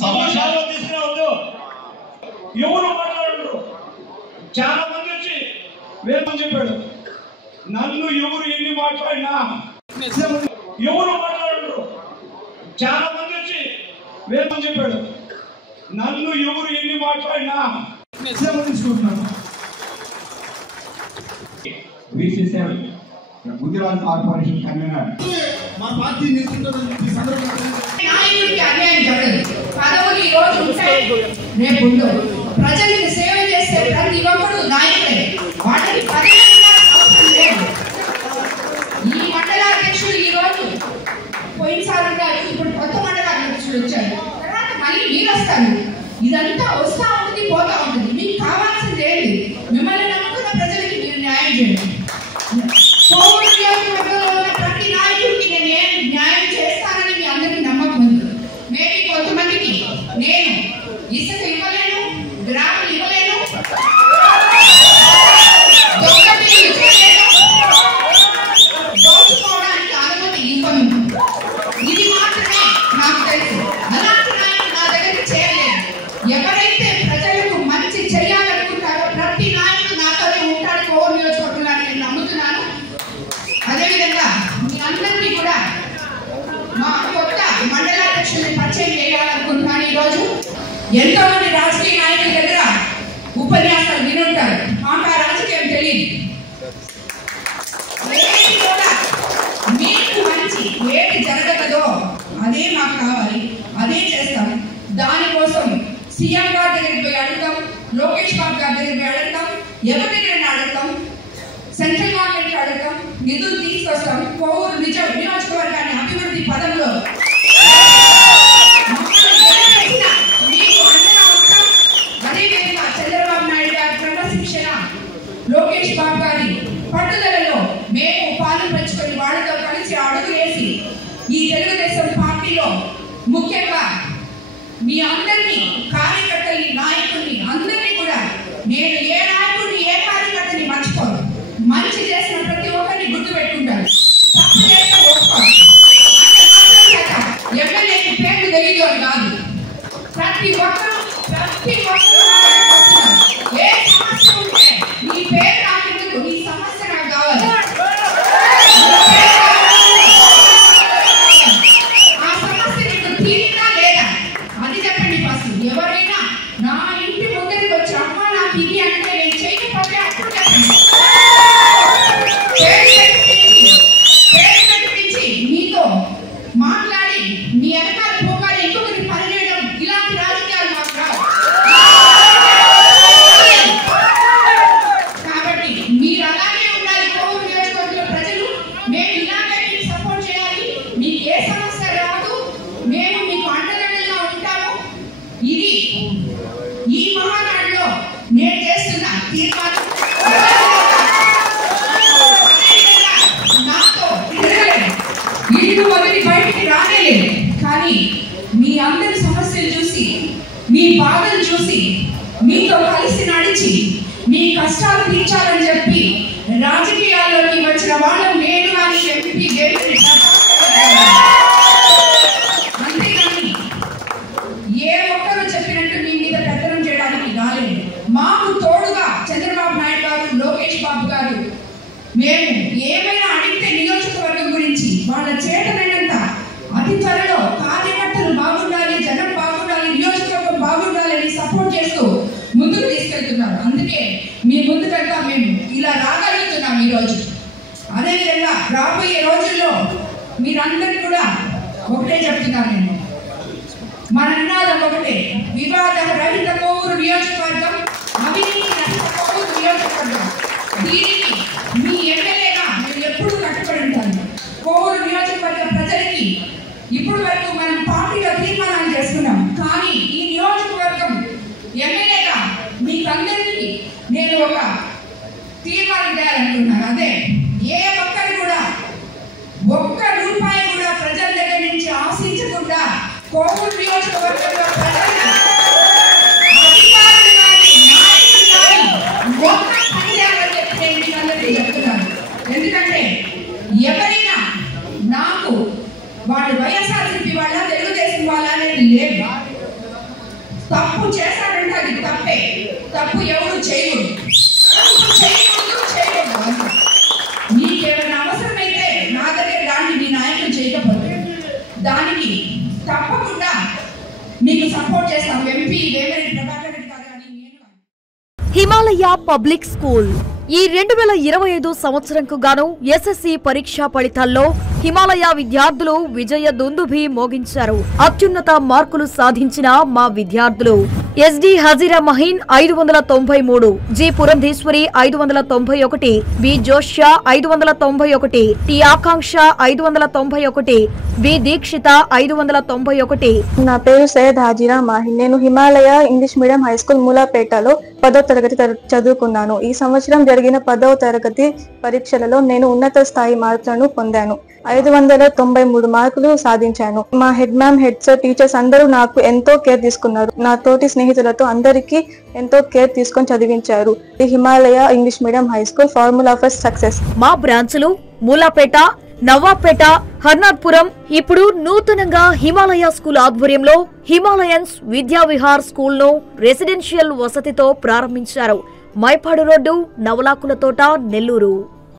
సమాచారం తీసుకురావద్దు. ఎవరు మాట్లాడరు. చాలా మంది వచ్చి వేమని చెప్పాడు, నన్ను ఎవరు ఎన్ని మాట్లాడినా ఎవరు మాట్లాడరు. చాలా మంది వచ్చి వేమని చెప్పాడు, నన్ను ఎవరు ఎన్ని మాట్లాడినా తీసుకుంటున్నాను. గుజరాత్ కార్పొరేషన్ కన్వీనర్ మా పార్టీ నాయకుడికి అన్యాయం జరగదు. పదవులు ఈ రోజు ఉంటాయి, రేపు ఉండవు. ప్రజలకు సేవ చేసే ప్రతి ఒక్కరు నాయకుడే. వాటిని పదవి అవసరం లేదు. ఈ మండలాధ్యక్షుడు ఈ రోజు పోయినసారి ఉన్నారు, ఇప్పుడు కొత్త మండలాధ్యక్షుడు వచ్చారు, తర్వాత మళ్ళీ మీరు వస్తారు. ఇదంతా వస్తా ఉంటుంది, పోతా ఉంటుంది. మీకు కావాల్సింది ఏంటి? మిమ్మల్ని నమ్ముకున్న ప్రజలకి మీరు న్యాయం చేయండి. కోవిడ్ నియోజకవర్గంలో ఉన్న ప్రతి నాయకుడికి నేను న్యాయం చేస్తానని మీ అందరికీ నమ్మకం ఉంది. మేబీ కొంతమందికి నేను ఇసుక ఇవ్వలేను, గ్రాములు ఇవ్వలేను, దోచుకోవడానికి అనుమతి ఇవ్వను. ఇది మాత్రమే నాకు తెలుసు. అలాంటి నాయకుడు నా దగ్గరికి చేరలేదు. ఎవరైతే ప్రజలకు మంచి చేయాలనుకుంటారో ప్రతి నాయకుడు నాతోనే ఉంటాడు. కోవిడ్ నియోజకవర్గంలో నేను నమ్ముతున్నాను. అదేవిధంగా మీ అందరినీ కూడా మా కొత్త మండలాధ్యక్షుల్ని పరిచయం చేయాలనుకుంటున్నాను. ఈరోజు ఎంతో మంది రాజకీయ నాయకుల దగ్గర ఉపన్యాసాలు వినుంటారు, మాకు ఆ రాజకీయం తెలియదు. ఏది కూడా మీకు మంచి ఏది జరగదో అదే మాకు కావాలి, అదే చేస్తాం. దానికోసం సీఎం గారి దగ్గరికి పోయి అడుగుతాం, లోకేష్ బాబు గారి దగ్గరికి పోయి అడుగుతాం, ఎవరి దగ్గర అడుగుతాం, సెంట్రల్ గవర్నమెంట్ అడుగుతాం, నిధులు తీసుకొస్తాం. కోవూరు నియోజకవర్గాన్ని అభివృద్ధి పదంలో మీకు అండగా ఉంటాం. అదేవిధంగా చంద్రబాబు నాయుడు గారి క్రమశిక్షణ, లోకేష్ బాబు గారి పట్టుదలలో మేము పాలు పంచుకొని వాళ్ళతో కలిసి అడుగు వేసి ఈ తెలుగుదేశం పార్టీలో ముఖ్యంగా మీ అందరినీ కార్యకర్తల్ని, నాయకుల్ని అందరినీ కూడా నేను ఏ నాయకుడిని ఏ కార్యకర్తని మర్చిపోను. మంచి చేసిన ప్రతి ఒక్కరిని గుర్తు పెట్టుకుంటారు, తప్పు చేస్తే ఒప్పుకోరు. ఎమ్మెల్యేకి పేర్లు తెలియదు అని కాదు, ప్రతి ఒక్కరు ఏ సమస్య ఉంటే నీ పేరు నాకెందుకు, నీ సమస్య నాకు కావాలి, ఆ సమస్య నీకు తీరిందా లేదా అది చెప్పండి ఫస్ట్. ఎవరైనా నా ఇంటి ముందరికి వచ్చి అమ్మ నాకు ఇది అంటే నేను చేయకపోతే అప్పుడు చెప్పండి. పేరు కనిపించి మీతో మాట్లాడి మీ వెనకాల పోగానే ఇంకొకటి పనిచేయడం, ఇలాంటి రాజకీయాలు మాకు రావు. కాబట్టి మీరు అలాగే ఉండాలి. కోవూరు నియోజకవర్గంలో ప్రజలు మేము ఇలాగే మీకు సపోర్ట్ చేయాలి. మీకు ఏ సమస్య రాదు, మేము మీకు అండదండగా ఉంటాము. ఇది ఈ మహానాడులో నేను చేస్తున్న తీర్మానం. నాతో ఇల్లు వదిలి బయటికి రానేలేదు, కానీ మీ అందరి సమస్యలు చూసి, మీ బాధలు చూసి, మీతో కలిసి నడిచి మీ కష్టాలు తీర్చాలని చెప్పి రాజకీయాల్లోకి వచ్చిన వాళ్ళు నేను అని ఎంపీ గెలిచి, అంతేగాని ఏ ఒక్కరు చెప్పినట్టు మీ మీద పెత్తనం చేయడానికి రాలేదు. మాకు తోడుగా చంద్రబాబు నాయుడు గారు, లోకేష్ బాబు గారు మేము ఏమైనా అడిగితే నియోజకవర్గం గురించి వాళ్ళ చేతనైనంత అతి త్వరలో కార్యకర్తలు బాగుండాలి, జనం బాగుండాలి, నియోజకవర్గం బాగుండాలని సపోర్ట్ చేస్తూ ముందుకు తీసుకెళ్తున్నారు. అందుకే మీ ముందుకంతా మేము ఇలా రాగలుగుతున్నాం ఈరోజు. అదేవిధంగా రాబోయే రోజుల్లో మీరందరూ కూడా ఒకటే చెప్తున్నాను నేను, మన నినాదం ఒకటే, వివాద రహిత కోవూరు నియోజకవర్గం, అవినీతి రహిత కోవూరు నియోజకవర్గం. దీనికి మీ ఎమ్మెల్యేగా మేము ఎప్పుడు కట్టుబడి ఉంటాను. కోవూరు నియోజకవర్గ ప్రజలకి ఇప్పుడు వరకు మనం పార్టీలో తీర్మానాలు చేసుకున్నాం, కానీ ఈ నియోజకవర్గం ఎమ్మెల్యేగా మీకందరికీ నేను ఒక తీర్మానం చేయాలనుకుంటున్నాను. అదే ఏ ఒక్కరు కూడా ఒక్క రూపాయి కూడా ప్రజల దగ్గర నుంచి ఆశించకుండా కోవూరు నియోజకవర్గంలో ప్రజలు తప్పు చేశారంటే అది తప్పే. తప్పు ఎవరు చేయకూడదు. మీకేమైనా అవసరమైతే నా దగ్గర రాండి, మీ నాయకులు చేయకపోతే దానికి తప్పకుండా మీకు సపోర్ట్ చేస్తాం. ఎంపీ వేమిరెడ్డి ప్రభాకర్ రెడ్డి గారు అని నేను. హిమాలయ పబ్లిక్ స్కూల్ ఈ 2025 సంవత్సరంకు గాను ఎస్ఎస్సి పరీక్షా ఫలితాల్లో హిమాలయ విద్యార్థులు విజయ దుందుభి మోగించారు. అత్యున్నత మార్కులు సాధించిన మా విద్యార్థులు SD Hajira Maheen 593, G Purandeswari 591, B Joshya 591, T Akanksha 591, B Deekshitha 591. నా పేరు సయ్యద్ హజీరా మహీన్. నేను Himalaya English medium high school మూలాపేటలో 10వ తరగతి చదువుకున్నాను. ఈ సంవత్సరం జరిగిన 10వ తరగతి పరీక్షలలో నేను ఉన్నత స్థాయి మార్కులను పొందాను. 593 మార్కులు సాధించాను. మా head ma'am, head sir, teachers అందరూ నాకు ఎంతో కేర్ తీసుకున్నారు. నా తోటి స్నేహితులతో అందరికీ ఎంతో కేర్ తీసుకొని చదివించారు. Himalaya English medium high school formula for success. మా బ్రాంచ్లు మూలాపేట, నవాపేట, హర్నాథ్పురం. ఇప్పుడు నూతనంగా హిమాలయ స్కూల్ ఆధ్వర్యంలో హిమాలయన్స్ విద్యా విహార్ స్కూల్ ను రెసిడెన్షియల్ వసతితో ప్రారంభించారు. మైపాడు రోడ్డు, నవలాకుల తోట, నెల్లూరు.